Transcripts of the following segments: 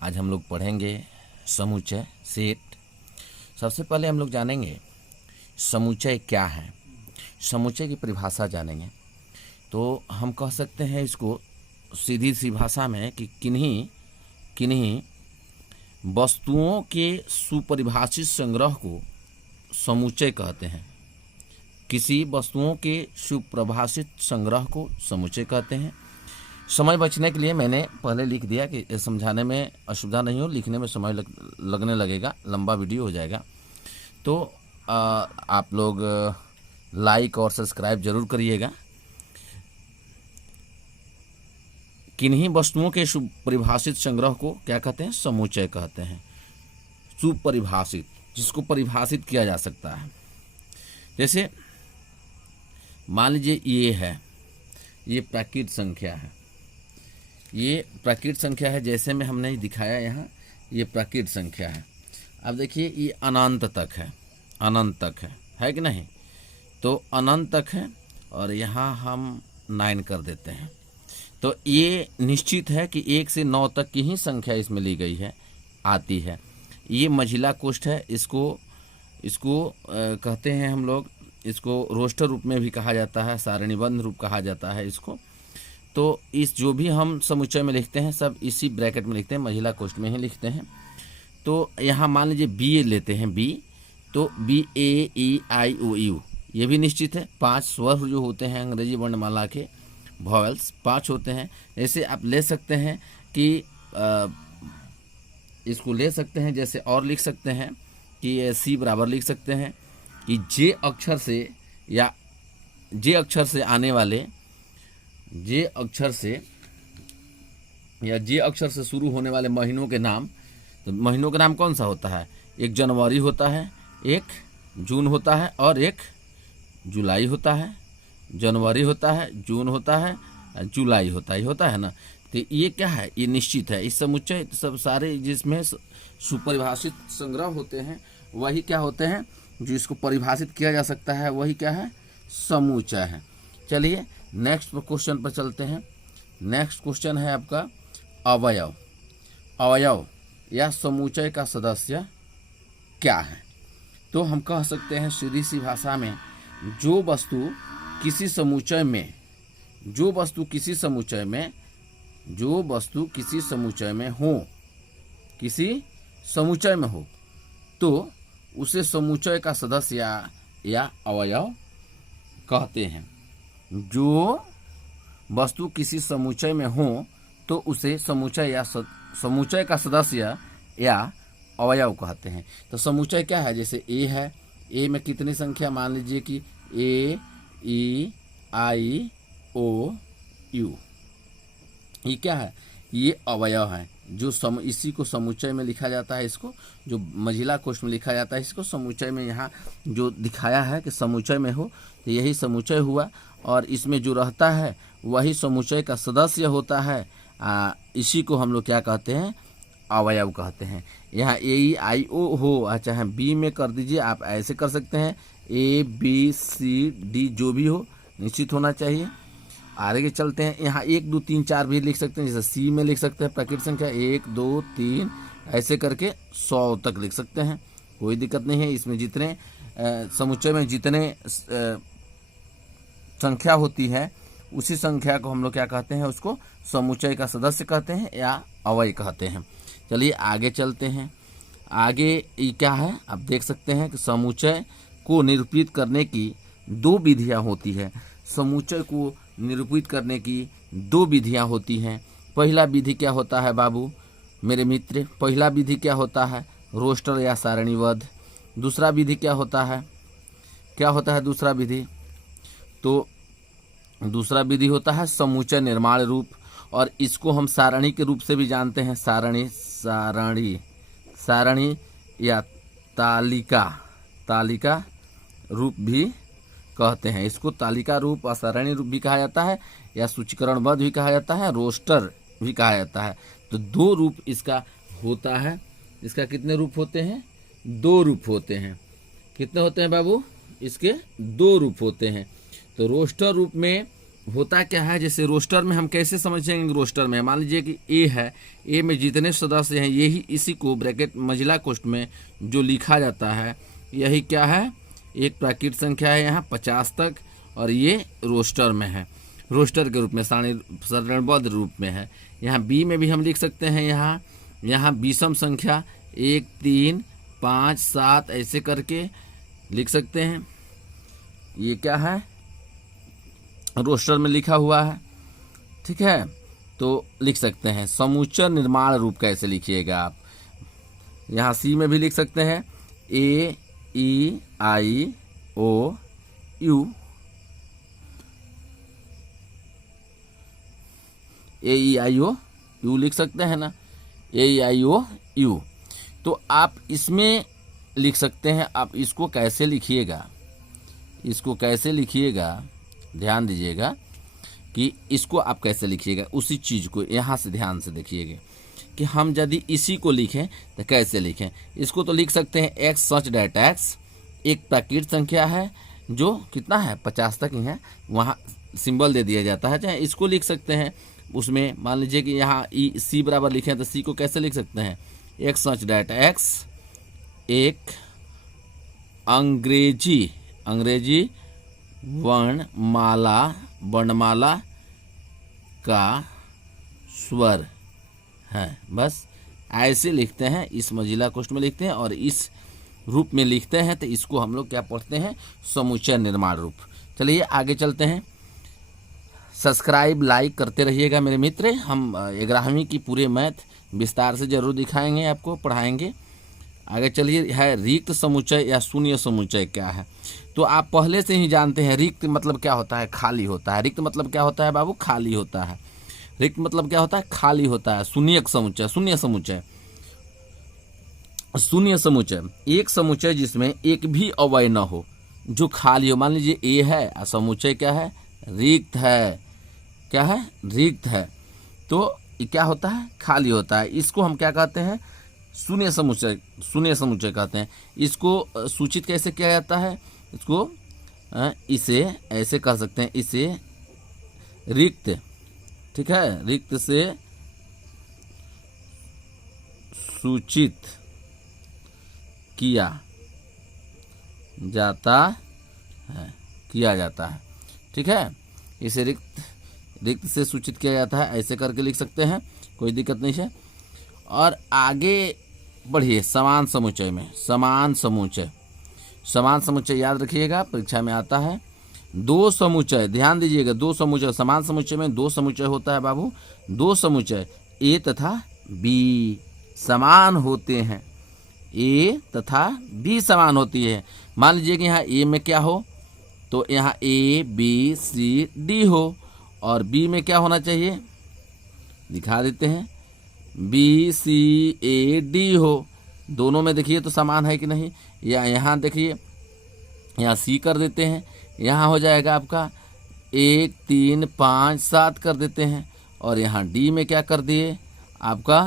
आज हम लोग पढ़ेंगे समुच्चय सेट। सबसे पहले हम लोग जानेंगे समुच्चय क्या है, समुच्चय की परिभाषा जानेंगे। तो हम कह सकते हैं इसको सीधी सी भाषा में कि किन्हीं वस्तुओं के सुपरिभाषित संग्रह को समुच्चय कहते हैं। किसी वस्तुओं के सुपरिभाषित संग्रह को समुच्चय कहते हैं। समय बचने के लिए मैंने पहले लिख दिया कि समझाने में असुविधा नहीं हो, लिखने में समय लगने लगेगा, लंबा वीडियो हो जाएगा। तो आप लोग लाइक और सब्सक्राइब जरूर करिएगा। किन्हीं वस्तुओं के सुपरिभाषित संग्रह को क्या कहते हैं? समुच्चय कहते हैं। सुपरिभाषित, जिसको परिभाषित किया जा सकता है। जैसे मान लीजिए ये प्राकृत संख्या है, ये प्राकृत संख्या है, जैसे में हमने दिखाया यहाँ, ये प्राकृत संख्या है। अब देखिए ये अनंत तक है, अनंत तक है कि नहीं? तो अनंत तक है और यहाँ हम 9 कर देते हैं। तो ये निश्चित है कि 1 से 9 तक की ही संख्या इसमें ली गई है, आती है। ये मझिला कोष्ठ है, इसको कहते हैं हम लोग, इसको रोस्टर रूप में भी कहा जाता है, सारणीबद्ध रूप कहा जाता है इसको। तो इस जो भी हम समुच्चय में लिखते हैं सब इसी ब्रैकेट में लिखते हैं, महिला कोष्ठ में ही लिखते हैं। तो यहाँ मान लीजिए बी लेते हैं, बी, तो B A E I O you, ये भी निश्चित है। 5 स्वर जो होते हैं अंग्रेजी वर्णमाला के वॉवेल्स 5 होते हैं। ऐसे आप ले सकते हैं कि इसको ले सकते हैं, जैसे और लिख सकते हैं कि सी बराबर लिख सकते हैं कि जे अक्षर से या जे अक्षर से आने वाले, जे अक्षर से या जे अक्षर से शुरू होने वाले महीनों के नाम। तो महीनों का नाम कौन सा होता है? एक जनवरी होता है, एक जून होता है और एक जुलाई होता है। जनवरी होता है, जून होता है, जुलाई होता है ना। तो ये क्या है? ये निश्चित है। इस समुच्चय सब सारे जिसमें सुपरिभाषित संग्रह होते हैं वही क्या होते हैं, जो इसको परिभाषित किया जा सकता है, वही क्या है? समुच्चय है। चलिए नेक्स्ट क्वेश्चन पर चलते हैं। नेक्स्ट क्वेश्चन है आपका अवयव। अवयव या समुच्चय का सदस्य क्या है? तो हम कह सकते हैं सीधी सी भाषा में, जो वस्तु किसी समुच्चय में हो, तो उसे समुच्चय का सदस्य या अवयव कहते हैं। जो वस्तु किसी समुच्चय में हो तो उसे समुच्चय का सदस्य या अवयव कहते हैं। तो समुच्चय क्या है? जैसे ए है, ए में कितनी संख्या? मान लीजिए कि ए ई आई ओ यू, ये क्या है? ये अवयव है। जो इसी को समुच्चय में लिखा जाता है, इसको जो मझिला कोष्ठ में लिखा जाता है, इसको समुच्चय में यहाँ जो दिखाया है कि समुच्चय में हो, तो यही समुच्चय हुआ। और इसमें जो रहता है वही समुच्चय का सदस्य होता है। इसी को हम लोग क्या कहते हैं? अवयव कहते हैं। यहाँ ए ई आई ओ हो, चाहे बी में कर दीजिए, आप ऐसे कर सकते हैं, ए बी सी डी जो भी हो निश्चित होना चाहिए। आगे चलते हैं, यहाँ 1 2 3 4 भी लिख सकते हैं, जैसे सी में लिख सकते हैं प्राकृत संख्या 1 2 3, ऐसे करके 100 तक लिख सकते हैं, कोई दिक्कत नहीं है। इसमें जितने समुच्चय में जितने संख्या होती है उसी संख्या को हम लोग क्या कहते हैं? उसको समुच्चय का सदस्य कहते हैं या अवयव कहते हैं। चलिए आगे चलते हैं। आगे ये क्या है? आप देख सकते हैं कि समुच्चय को निरूपित करने की 2 विधियां होती है। समुच्चय को निरूपित करने की 2 विधियां होती हैं। पहला विधि क्या होता है बाबू मेरे मित्र? पहला विधि क्या होता है? रोस्टर या सारणीबद्ध। दूसरा विधि क्या होता है? दूसरा विधि? तो दूसरा विधि होता है समुच्चय निर्माण रूप, और इसको हम सारणी के रूप से भी जानते हैं। सारणी या तालिका रूप भी कहते हैं। इसको तालिका रूप और सारणी रूप भी कहा जाता है, या सूचीकरणबद्ध भी कहा जाता है, रोस्टर भी कहा जाता है। तो 2 रूप इसका होता है। इसका कितने रूप होते हैं? 2 रूप होते हैं। कितने होते हैं बाबू? इसके 2 रूप होते हैं। तो रोस्टर रूप में होता क्या है, जैसे रोस्टर में हम कैसे समझेंगे, रोस्टर में मान लीजिए कि ए है, ए में जितने सदस्य हैं यही इसी को ब्रैकेट महिला कोष्ठ में जो लिखा जाता है यही क्या है, एक प्राकृत संख्या है यहाँ 50 तक, और ये रोस्टर में है, रोस्टर के रूप में सारणीबद्ध रूप में है। यहाँ बी में भी हम लिख सकते हैं, यहाँ विषम संख्या 1 3 5 7 ऐसे करके लिख सकते हैं। ये क्या है, रोस्टर में लिखा हुआ है, ठीक है। तो लिख सकते हैं समुच्चय निर्माण रूप कैसे लिखिएगा आप, यहाँ सी में भी लिख सकते हैं ए ई आई ओ you, A E I O you लिख सकते हैं ना, ए ई आई ओ यू। तो आप इसमें लिख सकते हैं, आप इसको कैसे लिखिएगा, इसको कैसे लिखिएगा, ध्यान दीजिएगा कि इसको आप कैसे लिखिएगा, उसी चीज़ को यहाँ से ध्यान से देखिएगा कि हम यदि इसी को लिखें तो कैसे लिखें। इसको तो लिख सकते हैं एक्स सच डैट एक्स, एक प्राकृत संख्या है जो कितना है 50 तक ही है, वहाँ सिंबल दे दिया जाता है। चाहे इसको लिख सकते हैं, उसमें मान लीजिए कि यहाँ ई सी बराबर लिखें तो सी को कैसे लिख सकते हैं, एक्स सच डैट एक्स एक अंग्रेजी वर्णमाला का स्वर है। बस ऐसे लिखते हैं, इस महिला कोष्ठ में लिखते हैं और इस रूप में लिखते हैं, तो इसको हम लोग क्या पढ़ते हैं, समुच्चय निर्माण रूप। चलिए आगे चलते हैं। सब्सक्राइब लाइक करते रहिएगा मेरे मित्र, हम 11वीं की पूरे मैथ विस्तार से जरूर दिखाएंगे, आपको पढ़ाएंगे। आगे चलिए, है रिक्त समुच्चय या शून्य समुच्चय क्या है। तो आप पहले से ही जानते हैं रिक्त मतलब क्या होता है, खाली होता है। रिक्त मतलब क्या होता है बाबू, खाली होता है। रिक्त मतलब क्या होता है, खाली होता है। शून्य समुच्चय, शून्य समुच्चय एक समुच्चय जिसमें एक भी अवयव न हो, जो खाली हो। मान लीजिए ए है और समुच्चय क्या है, रिक्त है। क्या है, रिक्त है, तो ये क्या होता है, खाली होता है। इसको हम क्या कहते हैं, शून्य समुच्चय कहते हैं। इसको सूचित कैसे किया जाता है, इसको इसे ऐसे कह सकते हैं, इसे रिक्त, ठीक है, रिक्त से सूचित किया जाता है, ठीक है। इसे रिक्त से सूचित किया जाता है, ऐसे करके लिख सकते हैं, कोई दिक्कत नहीं है। और आगे बढ़िए, समान समुच्चय में, समान समुच्चय याद रखिएगा, परीक्षा में आता है। दो समुच्चय, ध्यान दीजिएगा, दो समुच्चय, समान समुच्चय में दो समुच्चय होता है बाबू। दो समुच्चय ए तथा बी समान होते हैं, ए तथा बी समान होती है। मान लीजिए कि यहाँ ए में क्या हो, तो यहाँ ए बी सी डी हो, और बी में क्या होना चाहिए, दिखा देते हैं, बी सी ए डी हो। दोनों में देखिए तो समान है कि नहीं, या यहाँ देखिए, यहाँ सी कर देते हैं, यहाँ हो जाएगा आपका 1 3 5 7 कर देते हैं, और यहाँ डी में क्या कर दिए आपका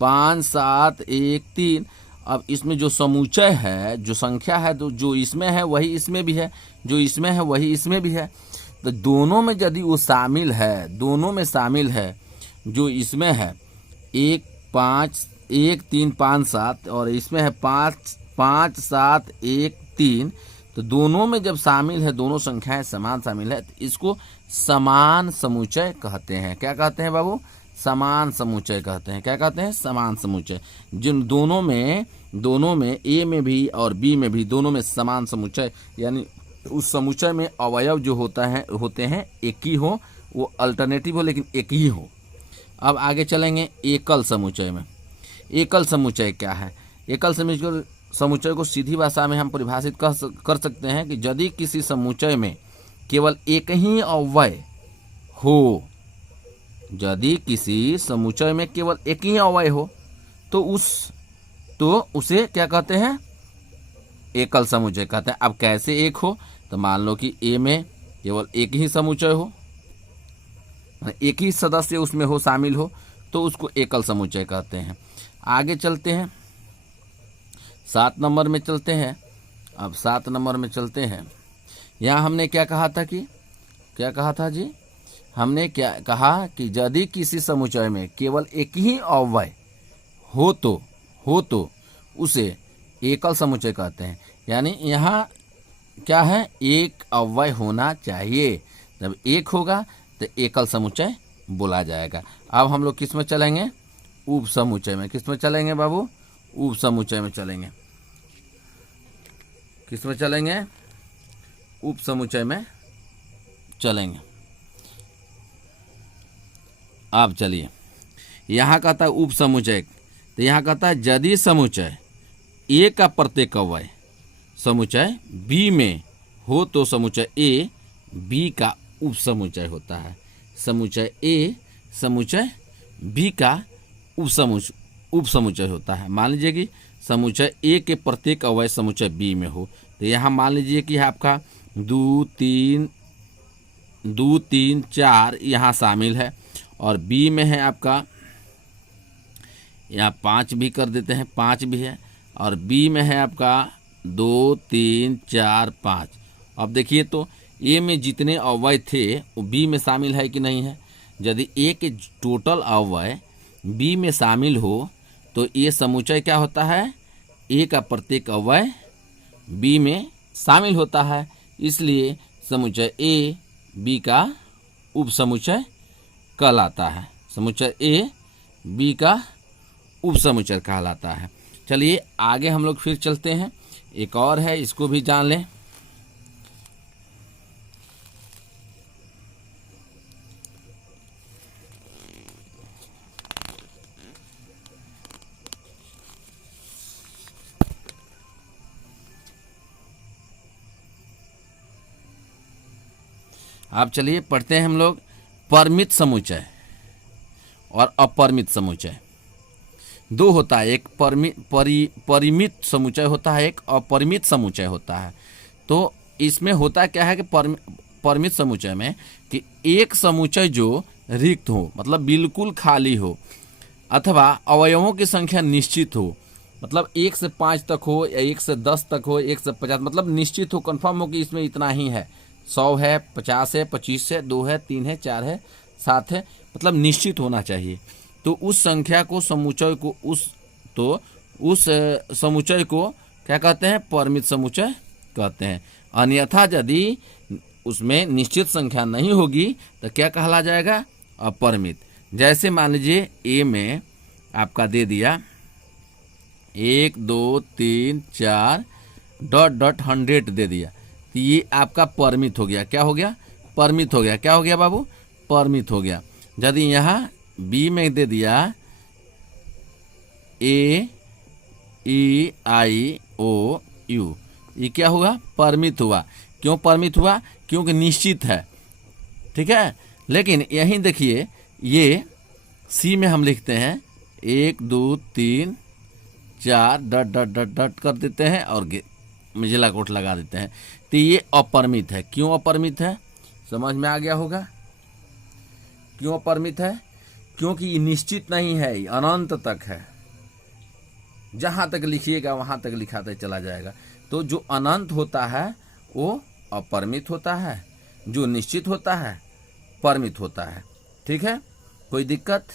5 7 1 3। अब इसमें जो समुच्चय है, जो संख्या है, तो जो इसमें है वही इसमें भी है, जो इसमें है वही इसमें भी है। तो दोनों में यदि वो शामिल है, दोनों में शामिल है, जो इसमें है 1 3 5 7 और इसमें है 5 5 7 1 3, तो दोनों में जब शामिल है, दोनों संख्याएं समान शामिल है, तो इसको समान समुच्चय कहते हैं। क्या कहते हैं बाबू, समान समुच्चय कहते हैं। क्या कहते हैं, समान समुच्चय। जिन दोनों में ए में भी और बी में भी दोनों में समान समुच्चय, यानी उस समुच्चय में अवयव जो होते हैं एक ही हो, वो अल्टरनेटिव हो लेकिन एक ही हो। अब आगे चलेंगे एकल समुच्चय में। एकल समुच्चय क्या है, एकल समुच्चय को सीधी भाषा में हम परिभाषित कर सकते हैं कि यदि किसी समुच्चय में केवल एक ही अवयव हो, यदि किसी समुच्चय में केवल एक ही अवयव हो, तो उसे क्या कहते हैं, एकल समुच्चय कहते हैं। अब कैसे एक हो, तो मान लो कि ए में केवल एक ही समुच्चय हो, एक ही सदस्य उसमें हो, शामिल हो, तो उसको एकल समुच्चय कहते हैं। आगे चलते हैं, 7 नंबर में चलते हैं। अब 7 नंबर में चलते हैं, यहाँ हमने क्या कहा था कि क्या कहा था जी? हमने क्या कहा कि यदि किसी समुच्चय में केवल एक ही अव्यय हो तो उसे एकल समुच्चय कहते हैं। यानी यहाँ क्या है, एक अव्यय होना चाहिए। जब एक होगा तो एकल समुच्चय बोला जाएगा। अब हम लोग किस में चलेंगे? उप समुच्चय में। किस में चलेंगे बाबू? उप समुच्चय में चलेंगे। किस में चलेंगे? उप समुच्चय में चलेंगे। अब चलिए, यहाँ कहता है उप समुच्चय, तो यहाँ कहता है यदि समुच्चय ए का प्रत्येक अव्यय समुच्चय बी में हो तो समुच्चय ए बी का उप समुच्चय होता है। समुच्चय ए समुच्चय बी का उप समुच्चय होता है। मान लीजिए कि समुच्चय ए के प्रत्येक अव्यय समुच्चय बी में हो, तो यहाँ मान लीजिए कि आपका 2, 3, 4 यहाँ शामिल है, और बी में है आपका, यहाँ 5 भी कर देते हैं, 5 भी है, और बी में है आपका 2, 3, 4, 5। अब देखिए तो ए में जितने अव्यय थे वो बी में शामिल है कि नहीं है? यदि ए के टोटल अव्यय बी में शामिल हो तो ये समुच्चय क्या होता है? ए का प्रत्येक अव्यय बी में शामिल होता है। इसलिए समुच्चय ए बी का उप समुच्चय कहलाता है। समुच्चय ए बी का उप समुच्चय कहलाता है। चलिए आगे हम लोग फिर चलते हैं। एक और है, इसको भी जान लें। अब चलिए पढ़ते हैं हम लोग परिमित समुच्चय और अपरिमित समुच्चय। दो होता है, एक परिमित समुच्चय होता है, एक अपरिमित समुच्चय होता है। तो इसमें होता क्या है कि परिमित समुच्चय में कि एक समुच्चय जो रिक्त हो, मतलब बिल्कुल खाली हो, अथवा अवयवों की संख्या निश्चित हो, मतलब 1 से 5 तक हो या 1 से 10 तक हो, 1 से 50, मतलब निश्चित हो, कंफर्म हो कि इसमें इतना ही है, 100 है, 50 है, 25 है, 2 है, 3 है, 4 है, 7 है, मतलब निश्चित होना चाहिए। तो उस संख्या को समुच्चय को उस समुच्चय को क्या कहते हैं? परिमित समुच्चय कहते हैं। अन्यथा यदि उसमें निश्चित संख्या नहीं होगी तो क्या कहला जाएगा? अपरिमित। जैसे मान लीजिए ए में आपका दे दिया 1, 2, 3, 4 ... 100 दे दिया, तो ये आपका परिमित हो गया। क्या हो गया? परिमित हो गया। क्या हो गया बाबू? परिमित हो गया। यदि यहाँ बी में दे दिया A, E, I, O, U, ये क्या हुआ? परिमित हुआ। क्यों परिमित हुआ? क्योंकि निश्चित है, ठीक है। लेकिन यहीं देखिए ये सी में हम लिखते हैं 1, 2, 3, 4 ... कर देते हैं और मिजिला कोट लगा देते हैं, तो ये अपरिमित है। क्यों अपरिमित है? समझ में आ गया होगा क्यों अपरिमित है? क्योंकि ये निश्चित नहीं है, ये अनंत तक है। जहाँ तक लिखिएगा वहाँ तक लिखाते चला जाएगा। तो जो अनंत होता है वो अपरिमित होता है, जो निश्चित होता है परिमित होता है। ठीक है, कोई दिक्कत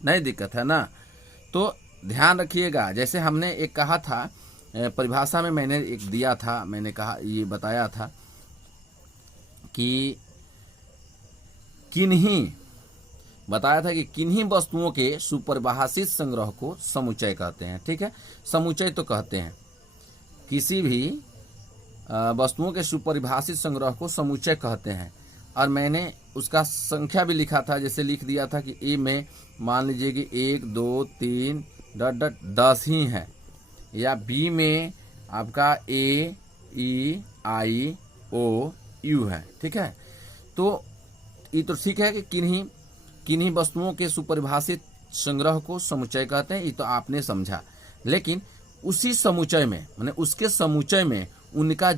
नहीं? दिक्कत है ना? तो ध्यान रखिएगा। जैसे हमने एक कहा था परिभाषा में, मैंने एक दिया था, मैंने कहा ये बताया था कि किन्हीं वस्तुओं के सुपरिभाषित संग्रह को समुच्चय कहते हैं। ठीक है, समुच्चय तो कहते हैं, किसी भी वस्तुओं के सुपरिभाषित संग्रह को समुच्चय कहते हैं। और मैंने उसका संख्या भी लिखा था, जैसे लिख दिया था कि ए में मान लीजिए कि 1, 2, 3 ... 10 ही है, या बी में आपका A, E, I, O, U है। ठीक है, तो ये तो ठीक है कि किन्हीं वस्तुओं के सुपरिभाषित संग्रह को समुच्चय कहते हैं, ये तो आपने समझा। लेकिन उसी समुच्चय में, माने उसके समुच्चय में उनका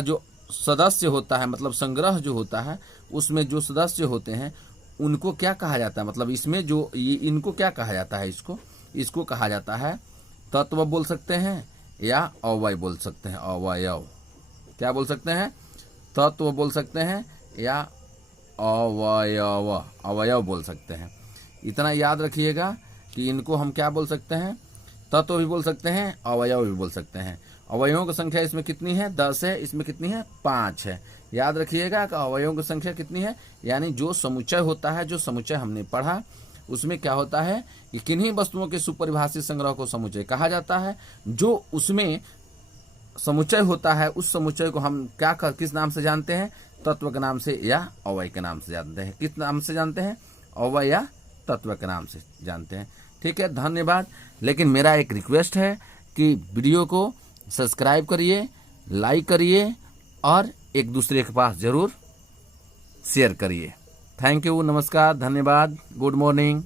जो सदस्य होता है, मतलब संग्रह जो होता है, उसमें जो सदस्य होते हैं उनको क्या कहा जाता है? मतलब इसमें जो इनको क्या कहा जाता है? इसको कहा जाता है तत्व बोल सकते हैं या अवयव बोल सकते हैं। अवयव क्या बोल सकते हैं? तत्व बोल सकते हैं या अवयव बोल सकते हैं। इतना याद रखिएगा कि इनको हम क्या बोल सकते हैं, तत्व भी बोल सकते हैं, अवयव भी बोल सकते हैं। अवयवों की संख्या इसमें कितनी है, 10 है, इसमें कितनी है, 5 है। याद रखिएगा कि अवयवों की संख्या कितनी है, यानी जो समुच्चय होता है, जो समुच्चय हमने पढ़ा उसमें क्या होता है कि किन्हीं वस्तुओं के सुपरिभाषित संग्रह को समुच्चय कहा जाता है। जो उसमें समुच्चय होता है उस समुच्चय को हम किस नाम से जानते हैं, तत्व के नाम से या अवयव के नाम से जानते हैं। किस नाम से जानते हैं, अवयव या तत्व के नाम से जानते हैं। ठीक है, धन्यवाद। लेकिन मेरा एक रिक्वेस्ट है कि वीडियो को सब्सक्राइब करिए, लाइक करिए और एक दूसरे के पास जरूर शेयर करिए। थैंक यू, नमस्कार, धन्यवाद, गुड मॉर्निंग।